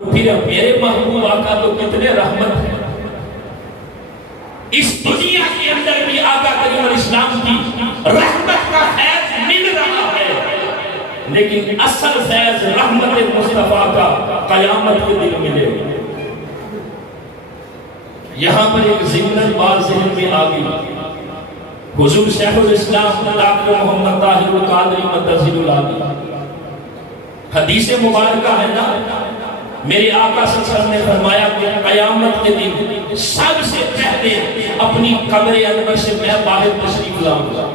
پھر میرے محبوب آقا تو کتنے رحمت ہیں، اس دنیا کے اندر بھی آقا کریم علیہ السلام کی رحمت کا فیض مل رہا ہے، لیکن اصل فیض رحمت مصطفیٰ کا قیامت کے دن ملے۔ یہاں پر ایک ضمن بات ذہن میں آ گئی، حضور شیخ الاسلام ڈاکٹر محمد طاہر القادری مدثر العالی، حدیث مبارکہ ہے نا، میرے آقا صلی اللہ علیہ وسلم نے فرمایا کہ قیامت کے دن سب سے پہلے اپنی قبر انور سے میں باہر تشریف لاؤں گا،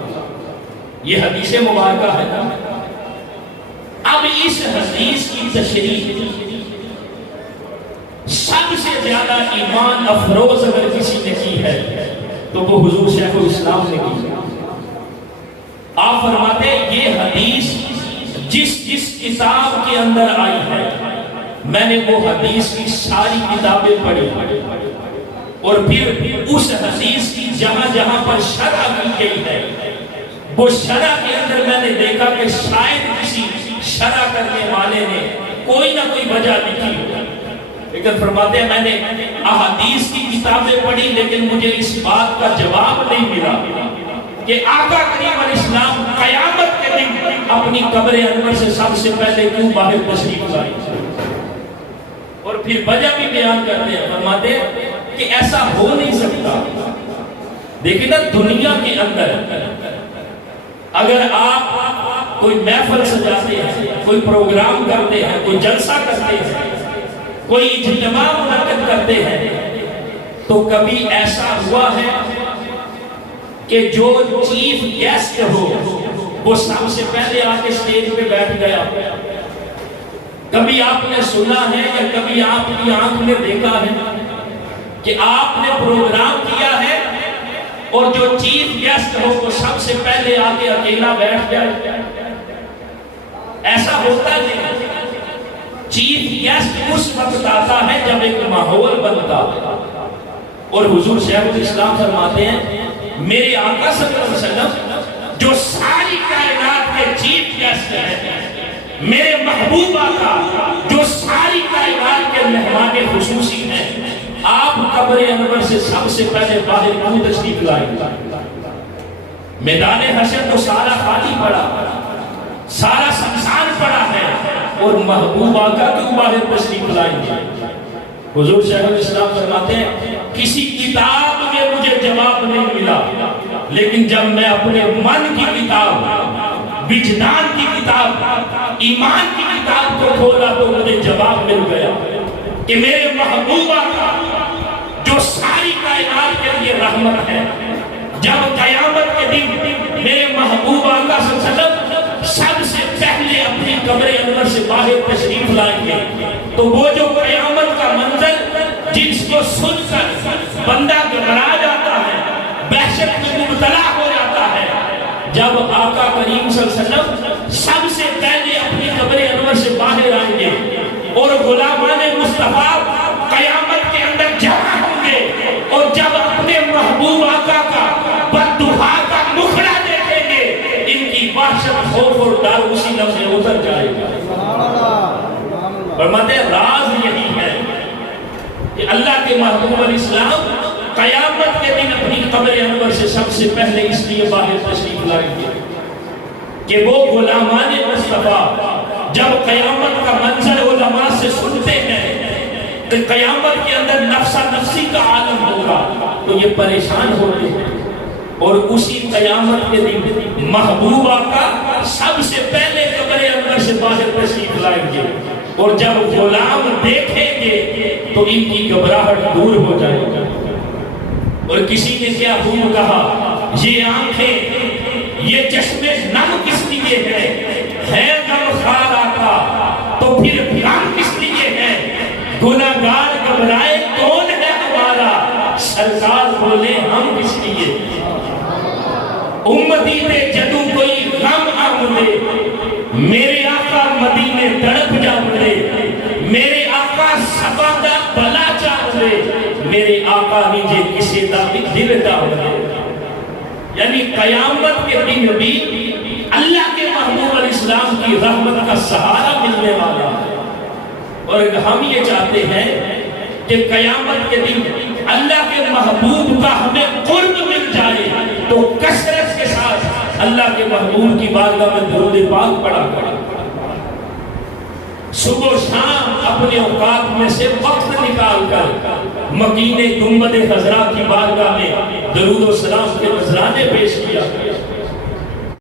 یہ حدیث مبارکہ ہے نا۔ اب اس حدیث کی تشریح سب سے زیادہ ایمان افروز اگر کسی نے کی ہے تو وہ حضور شیخ الاسلام نے کی۔ آپ فرماتے ہیں یہ حدیث جس کتاب کے اندر آئی ہے، میں نے وہ حدیث کی ساری کتابیں پڑھی اور پھر اس حدیث کی جہاں جہاں پر شرح کی گئی ہے، وہ شرح کے اندر میں نے دیکھا کہ شاید کسی شرح کرنے والے نے کوئی نہ کوئی وجہ لکھی ہو، لیکن فرماتے ہیں میں نے احادیث کی کتابیں پڑھی لیکن مجھے اس بات کا جواب نہیں ملا کہ آقا کریم علیہ السلام قیامت کے دن اپنی قبر انور سے سب سے پہلے کیوں باہر تشریف لائے، اور پھر وجہ بھی بیان کرتے ہیں، فرماتے ہیں کہ ایسا ہو نہیں سکتا۔ دیکھیں نا، دنیا کے اندر اگر آپ کوئی محفل سجاتے ہیں، کوئی پروگرام کرتے ہیں، کوئی جلسہ کرتے ہیں، کوئی اجتماع منعقد کرتے ہیں، تو کبھی ایسا ہوا ہے کہ جو چیف گیسٹ ہو وہ سب سے پہلے آ کے سٹیج پہ بیٹھ گیا؟ کبھی آپ نے سنا ہے یا کبھی آپ کی آنکھ نے دیکھا ہے کہ آپ نے پروگرام کیا ہے اور جو چیف گیسٹ ہو وہ سب سے پہلے آ کے اکیلا بیٹھ جائے؟ ایسا ہوتا ہے۔ چیف گیسٹ اس وقت آتا ہے جب ایک ماحول بنتا ہے، اور حضور شیخ الاسلام فرماتے ہیں میرے آقا صلی اللہ علیہ وسلم جو ساری کائنات کے چیف گیسٹ ہیں، میرے محبوب آقا جو ساری کائنات کے مہمان خصوصی ہیں، آپ قبر انور سے سب سے پہلے باہر کیوں تشریف لائیں؟ میدان حشر تو سارا خالی پڑا، سارا سنسان پڑا ہے، اور محبوب آقا کیوں باہر تشریف لائیں گے؟ حضور شیخ الاسلام فرماتے ہیں کسی کتاب میں مجھے جواب نہیں ملا، لیکن جب میں اپنے من کی کتاب، وجدان کی کتاب، ایمان کی کتاب کو کھولا تو مجھے جواب مل گیا کہ میرے محبوب آقا جو ساری کائنات کے لیے رحمت ہے، جب قیامت کے دن میرے محبوب آقا صلی اللہ علیہ وسلم سب سے پہلے اپنی قبر انور سے باہر تشریف لائیں گے، تو وہ جو قیامت کا منظر جس کو سن کر بندہ گھبرا جاتا ہے، وحشت میں مبتلا ہو جاتا ہے، جب آقا کریم صلی اللہ علیہ وسلم سب سے پہلے اپنی قبر انور سے باہر آئیں گے اور غلامان مصطفیٰ قیامت کے اندر جمع ہوں گے، اور جب اپنے محبوب آقا کا بددعا کا مخڑا دیکھیں گے، ان کی وحشت، خوف اور ڈر اسی لمحے میں اتر جائے گا۔ فرماتے ہیں راز یہی ہے کہ اللہ کے محبوب علیہ السلام قیامت کے دن اپنی قبر انور سے سب سے پہلے اس لیے باہر تشریف لائیں گے کہ وہ غلامان مصطفیٰ جب قیامت کا منظر علماء سے سنتے ہیں کہ قیامت کے اندر نفسا نفسی کا عالم ہوگا تو یہ پریشان ہوتے ہیں، اور اسی قیامت کے دن محبوب آقا سب سے پہلے قبر انور سے باہر تشریف لائیں گے، اور جب غلام دیکھیں گے تو ان کی گھبراہٹ دور ہو جائے گا۔ اور کسی نے کیا خوب کہا، یہ آنکھیں، یہ چشمے نم کس لیے ہے غم خار آقا تو پھر غم کس لیے ہے، گناہگار گھبرائے کون ہے ہمارا، سرکار بولے ہم کس لیے، امتی تے جدوں کوئی غم آمدے، میرے آقا مدینے تڑپ جاندے، میرے آقا سبا دا بلا چاہتے، میرے آقا نیجے کسی دا بھی دل ڈاؤندے۔ یعنی قیامت کے دن بھی اللہ کے محبوب علیہ السلام کی رحمت کا سہارا ملنے والا ہے، اور ہم یہ چاہتے ہیں کہ قیامت کے دن اللہ کے محبوب کا ہمیں قرب مل جائے تو کثرت کے ساتھ اللہ کے محبوب کی بارگاہ میں درود پاک پڑھا کریں، صبح و شام اپنے اوقات میں سے وقت نکال کر مکین گنبد خضرا کی بارگاہ میں درود و سلام کے نذرانے پیش کیا۔